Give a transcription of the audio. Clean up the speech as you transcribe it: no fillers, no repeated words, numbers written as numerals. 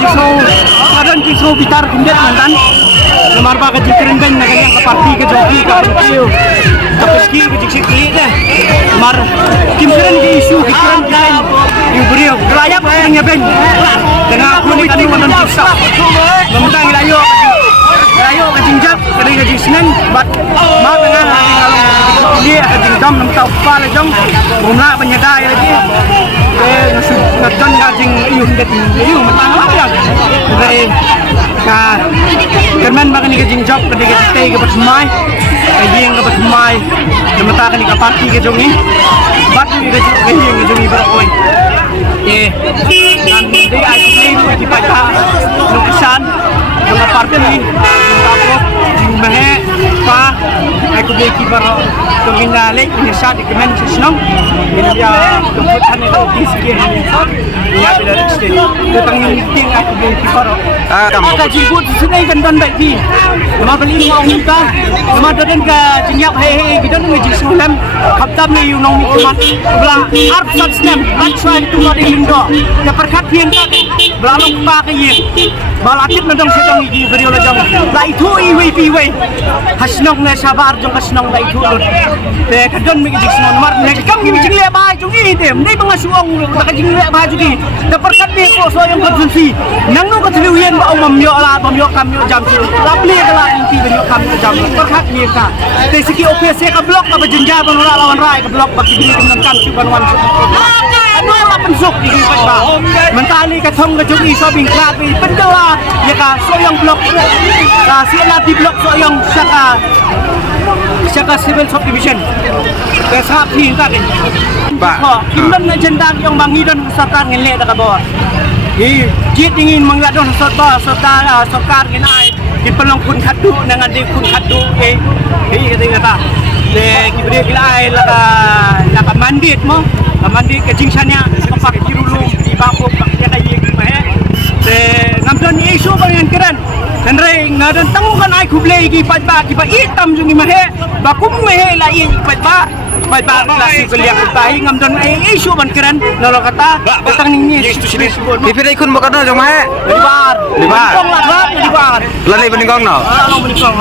kadang jisau bitar kundet mantan nomor ba ka jikren ben na kanya ka party ka jogi ka piu kapeski ka jiksi deh mar kimkren ke isu kimkren ben yu brio raya ba nya ben dengan aku ni tadi mantan susah memang ilayo ka jingjak kadang ka jisnen bat ma dengan hari ngalong dia ka jingjam nam tau pa la jong mumla penyedai lagi ngadon ngajing iu hendet iu matang ya dari ka kerman makan ke jingjak ke ke stay ke bersemai ke yeng ke bersemai mata kan ke party ke jongi bat ni ke yeng ke jongi beroi nanti ai ni di pada lukisan dengan party ni aku mehe pa aku beli kibar Tomina lek ini saat di kemen senang ini dia kebutuhan itu di sini ya bila sini tentang meeting aku beli kibar kita jibut sini kan baik di cuma beli mau minta cuma dan ke jenyak hehe kita nunggu sulam kaptam ni unong cuma belang arp sat snap answer itu mau diindo ya perkat pian tak belalok pakai ye balatit nadong sedang iki beri oleh jong la itu iwi hasnong na sabar jong hasnong la itu te kadon mi jisnon mar ne kam gi jingle ba jugi dem nei banga suong ka jingle ba jugi te perkat ni ko so yang konsulsi nang no ka tliuyen ba om myo la bam yo kam yo jam la ple ka la inti ben yo kam yo jam perkat ni ka te siki OPC ka blok ka jenja ban ora lawan rai ka blok ba ki bin kam chu ban wan anu la pensuk di ba mentali ka thong ka jugi so bing klat bi pendawa ya ka so yang blok ka sila di blok so yang saka civil subdivision besar thi ka din ba kimdan na jendang yang bangidan usaha ngele da ka bo jit ingin mangladon sokar nginai di pelong kun khadu nang andi kun khadu kata de kibre kilai la ka mandit mo mandit ke jingsannya pak kirulu di bapo pak ya kai mahe de ngamdon isu bangan keran dan ring ngadan tangukan ai kuble gi patba ki ba itam jungi mahe ba kum mahe la i patba klasi kuliah tai ngamdon ai isu ban keran lolo kata tang ni Pipirai kun bakal jong mahe di bar di bar di bar lalai beningkong no beningkong